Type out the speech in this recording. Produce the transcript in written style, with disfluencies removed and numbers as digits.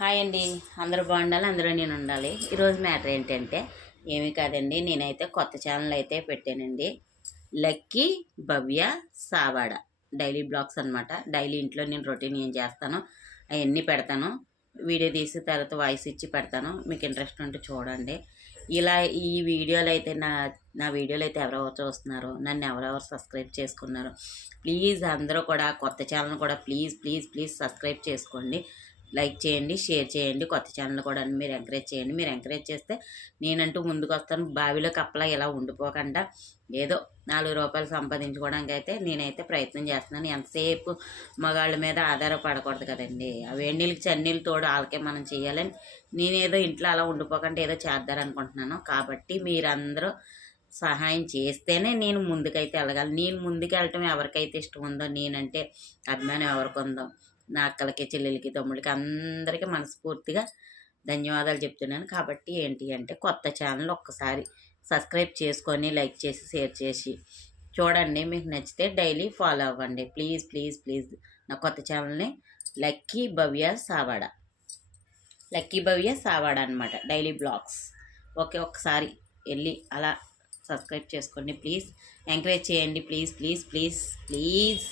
Hi అండి, అందరూ బాగుండాలి, అందరూ నేను ఉండాలి. ఈరోజు మ్యాటర్ ఏంటంటే ఏమీ కాదండి, నేనైతే కొత్త ఛానల్ అయితే పెట్టానండి. లక్కీ భవ్య సావాడ డైలీ బ్లాగ్స్ అనమాట. డైలీ ఇంట్లో నేను రొటీన్ ఏం చేస్తానో అవన్నీ పెడతాను. వీడియో తీసి తర్వాత వాయిస్ ఇచ్చి పెడతాను. మీకు ఇంట్రెస్ట్ ఉంటే చూడండి. ఇలా ఈ వీడియోలు అయితే నా వీడియోలు అయితే ఎవరెవరు చూస్తున్నారు, నన్ను ఎవరెవరు సబ్స్క్రైబ్ చేసుకున్నారు, ప్లీజ్ అందరూ కూడా కొత్త ఛానల్ కూడా ప్లీజ్ ప్లీజ్ ప్లీజ్ సబ్స్క్రైబ్ చేసుకోండి. లైక్ చేయండి, షేర్ చేయండి. కొత్త ఛానల్ కూడా మీరు ఎంకరేజ్ చేయండి. మీరు ఎంకరేజ్ చేస్తే నేనంటూ ముందుకు వస్తాను. బావిలో కప్పలా ఇలా ఉండిపోకుండా ఏదో ₹4 సంపాదించుకోవడానికి అయితే నేనైతే ప్రయత్నం చేస్తున్నాను. ఎంతసేపు మగాళ్ళ మీద ఆధారపడకూడదు కదండి. ఆ వేడి నీళ్ళకి చన్నీళ్ళు తోడు వాళ్ళకే మనం చేయాలని నేనేదో ఇంట్లో అలా ఉండిపోకుండా ఏదో చేద్దారనుకుంటున్నాను. కాబట్టి మీరందరూ సహాయం చేస్తేనే నేను ముందుకైతే వెళ్ళగలను. నేను ముందుకు వెళ్ళటం ఎవరికైతే ఇష్టం ఉందో, నేనంటే అభిమానం ఎవరికి ఉందో, నా అక్కలకి, చెల్లెలకి, తమ్ముళ్ళకి అందరికీ మనస్ఫూర్తిగా ధన్యవాదాలు చెప్తున్నాను. కాబట్టి ఏంటి అంటే కొత్త ఛానల్ ఒక్కసారి సబ్స్క్రైబ్ చేసుకొని లైక్ చేసి షేర్ చేసి చూడండి. మీకు నచ్చితే డైలీ ఫాలో అవ్వండి. ప్లీజ్ ప్లీజ్ ప్లీజ్ నా కొత్త ఛానల్ని లక్కీ భవ్య సావాడ, లక్కీ భవ్య సావాడ అనమాట, డైలీ బ్లాగ్స్. ఓకే, ఒక్కసారి వెళ్ళి అలా సబ్స్క్రైబ్ చేసుకోండి. ప్లీజ్ ఎంకరేజ్ చేయండి. Please please please please.